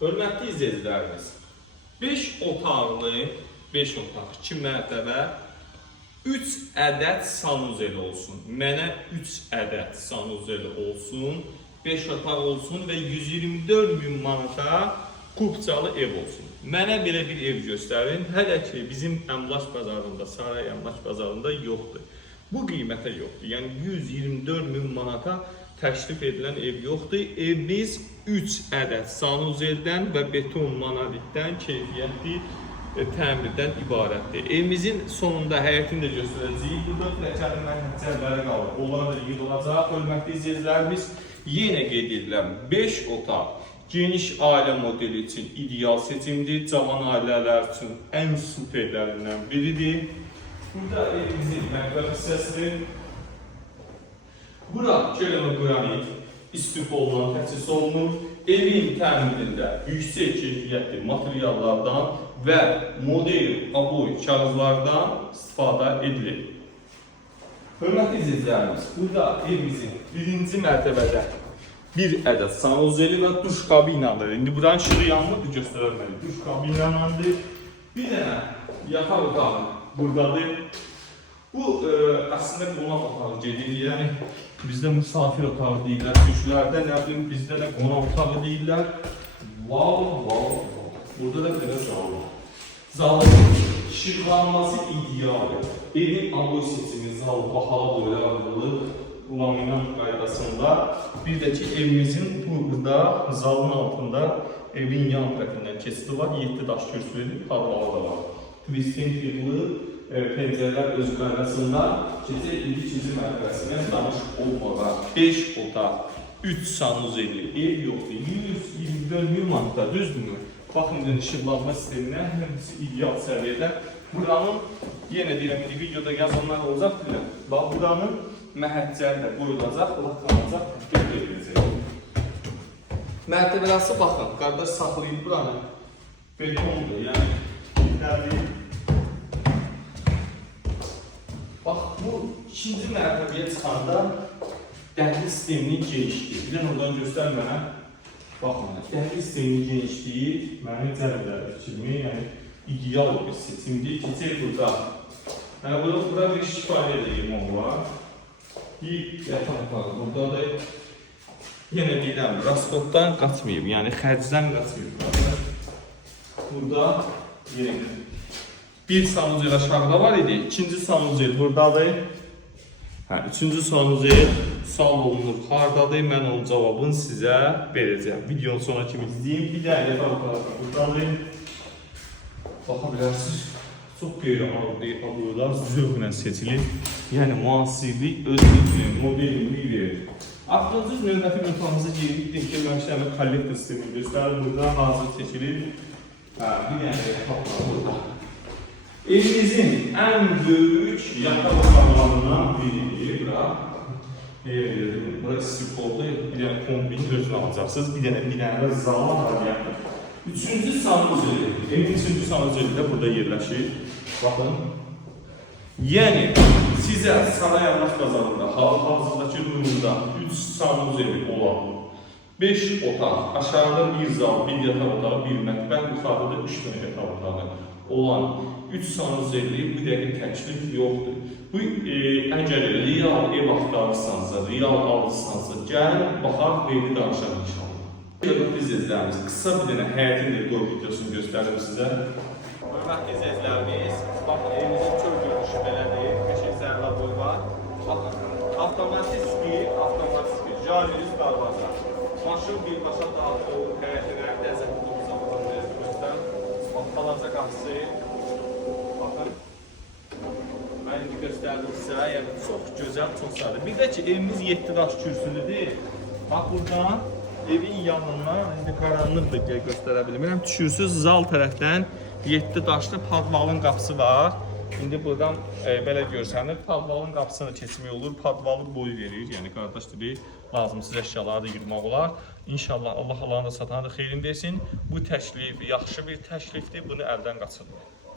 Hörmətli izləyicilərimiz, 5 otaqlı, 5 otaq, 2 mərtəbə, 3 ədəd sanuzeli olsun. Mənə 3 ədəd sanuzeli olsun, 5 otaq olsun və 124.000 manata Qubcalı ev olsun. Mənə belə bir ev göstərin. Hələ ki bizim əmlak bazarında, saray əmlak bazarında yoxdur. Bu qiymətə yoxdur. Yəni 124.000 manata təklif edilən ev yoxdur. Evimiz 3 ədəd sanuzeldən və beton monolitdən, keyfiyyətli təmirdən ibarətdir. Evimizin sonunda həyətini də göstərəcəyik. Burada pilləkənli məhəccərləri qalır. Onlar da yığılacaq. Hörmətli izləyicilərimiz, yenə qeyd edilən 5 otaq geniş ailə modeli üçün ideal seçimdir. Cavan ailələr üçün ən superlərindən biridir. Burada evimizin mətbəx hissəsidir. Bura kelime qranit istifoldan təchiz olunur. Evin təmirində yüksək keyfiyyətli materiallardan və model aboy kağızlardan istifadə edilir. Hörmətli izləyicilərimiz, burada evimizin birinci mərtəbədə bir ədəd sanuzeli və duş kabinadır. İndi buranın işığı yanmırdır, göstərəlməliyik. Duş kabinadır. Bir dənə yataq otağı buradadır. Bu əslində qonaq otağı gedir. Yəni bizdə misafir otağı deyirlər. Türklərdə nə bilim bizdə də qonaq otağı deyirlər. Wow. Burada da belə zal var. Zalın işıqlanması idealdır. Evin aboy seçimi zal bahalı boyalı laminat qaydasında. Bir də ki evimizin burada zalın altında evin yan tərəfindən keçidi var. 7 daş kürsülü padvalı da var. Twisting yığılı pəncərələr öz qaydasında keçir ikinci mərtəbəsinə danışıq olmadan 5 otaq, 3 sanuzeli ev yoxdur. 124.000 manata, düzdürmü? Baxın işıqlanma sisteminə həmisi ideal səviyyədə. Buranın, yenə deyirəm, videoda yazanlar olacaq biləm. Bax, buranın məhəccəri də qoyulacaq, laklanacaq, tətbiq ediləcək. Mərtəbələrsi baxın, qardaş saxlayıb buranı. Betondur, yəni kilitlədir. Bax, bu ikinci mərtəbəyə çıxanda dəhliz sisteminin genişliyi. Bir dənə oradan göstər mənə. Baxın, dəhliz sisteminin genişliyi məni cəlb edər fikrimi, yəni ideal bir seçimdir. Keçək burada. Yəni, burada bir şifahiyə də yemək var. Bir yataq otağı buradadır. Yenə deyirəm, rasxoddan qaçmayıb, yəni xərcdən qaçmayıb. Burada yenə bir sanuzel aşağıda var idi, ikinci sanuzel buradadır. Üçüncü sanuzel sual olunur, hardadır, mən onun cavabını sizə verəcəm. Videonun sonuna kimi izləyim, bir də yataq otağı buradadır. Baxa bilərsiniz. Çox qeyri-adi zövqlə seçilir. Yəni, müasirlik özünün modelini verir. Avtozuz növbəti mövqamızı geyib, denkləməmişlər və kollektor sistemini göstərir. Burada hazır seçilir. Bir dənə yataq burada. Evimizin ən böyük yataq otaqlarından biridir. Bura istifolda bir dənə kombin özünü alacaqsınız. Bir dənə zaman var. Üçüncü sanuzeli, evin üçüncü sanuzeli də burada yerləşir. Baxın. Yəni, sizə saray əmlak bazarında, hazırdakı durumda 3 sanuzeli olan 5 otaq, aşağıda bir zal, bir yataq otağı, bir mətbəx, yuxarıda 3 dənə yataq otağı olan 3 sanuzeli bu dəqiq təklif yoxdur. Bu, əgər real ev axtarırsansa, real alırsansa, gəlin, baxaq, verdi danışaq inşallah. Hörmətli izləyicilərimiz, qısa bir dənə həyətin də qol videosunu göstərim sizə. Hörmətli izləyicilərimiz, baxın, evimizin kör görünüşü belədir, qəşəng zərlə boy var. Baxın, avtomatik spir, jariyüz darvaza. Maşın birbaşa daxil həyətinə, ləzzət olduğu zaman göstərim. Balaca qapısı, baxın. Mən indi göstərdim sizə, yəni çox gözəl, çox sadə. Bir də ki, evimiz 7 daş kürsülüdür. Bax, buradan evin yanından, indi qaranlıqdır deyə göstərə bilmirəm. Düşürsüz, zal tərəfdən 7 daşlı padvalın qapısı var. İndi buradan belə görsənir, padvalın qapısını keçmək olur, padvalı boy verir. Yəni, qardaş deyir, lazımsız əşyaları da yığmaq olar. İnşallah Allah Allah'ın da satana da xeyrin versin. Bu təklif yaxşı bir təklifdir, bunu əldən qaçırmayın.